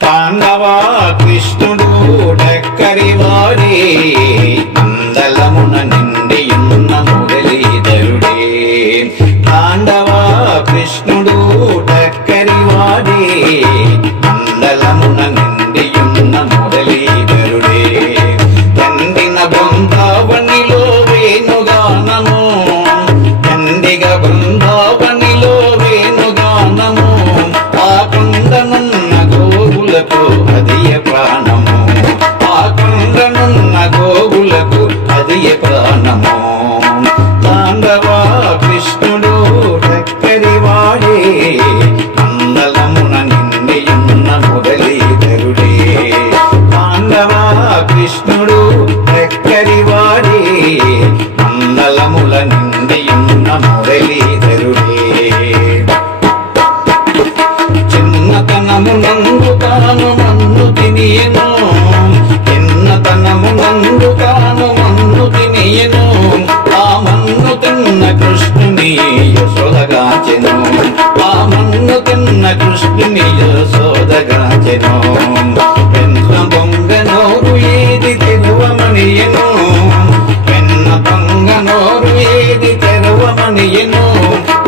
పాండవ కృష్ణుడు డక్కరి వాడే అందలమున నిండియున్న మురళీధరుడే. పాండవ కృష్ణుడు గోవులకు అదియ ప్రాణము ఆ మన్ను తిన్న కృష్ణుని యశోదగాచెను వెన్న దొంగ నోరు ఏది తెరువమనియను వెన్న దొంగ నోరు ఏది తెరవమనియను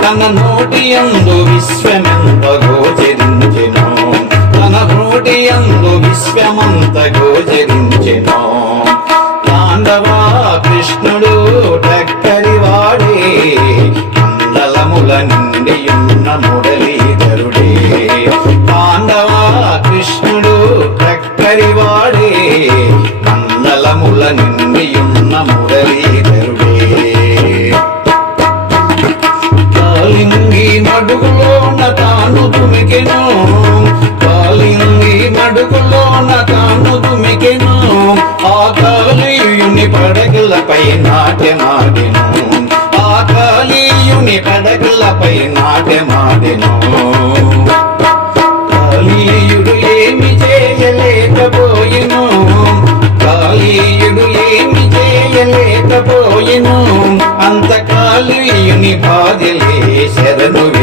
తన నోటి యందు విశ్వమెంత గోచరించెను తన నోటి యందు విశ్వమంత గోచరించెను వాడే. మండలముల నిన్నయున్న మురళీధరుడే కాలింగి మడుగులోన తాను తుమికెను. కాలింగి మడుగులోన తాను తుమికెను. ఆ కాళీయుని పడగలపై నాట్యమాడెను. ఆ కాళీయుని పడగలపై నాట్యమాడెను. ಎಂದು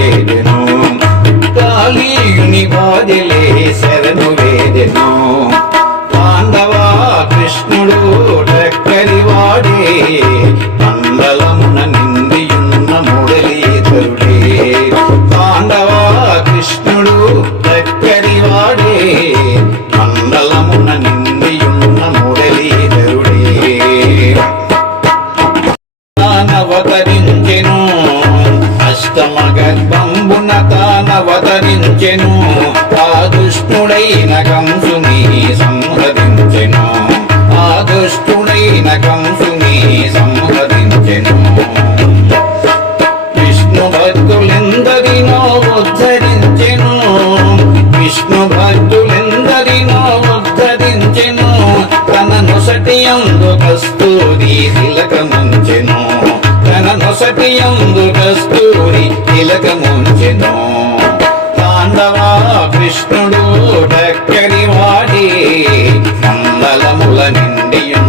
సంహరించెను ఆ దుష్టుడైన కంసుని సంహరించెను ఆ దుష్టుడైన కంసుని సంహరించెను విష్ణు భక్తులెందరినో ఉద్ధరించెను విష్ణు భక్తులెందరినో ఉద్ధరించెను తన నొసటి యందు కస్తూరి day